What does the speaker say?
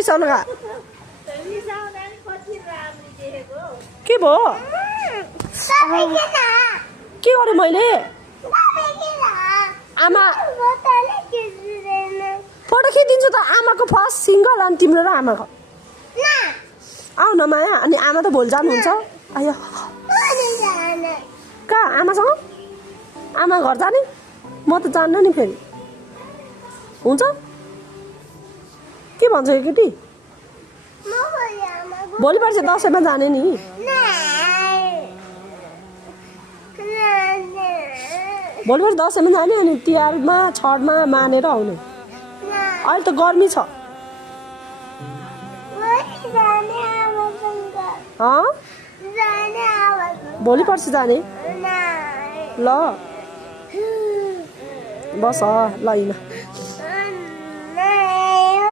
रिसाउन खा के भयो के गरेँ मैले आमा फोटो खिचिदिन्छु त आमाको फर्स्ट सिङ्गल अनि तिम्रो र आमाको आऊ न माया अनि आमा त भोलि जानुहुन्छ आयो कहाँ आमासँग आमा घर जाने म त जान्न नि फेरि हुन्छ के भन्छ यो केटी भोलि पर्छ दसैँमा जाने नि भोलि पर्छ दसैँमा जाने अनि तिहारमा छठमा मानेर आउने अहिले त गर्मी छ भोलि पर्सि जाने ल बस ल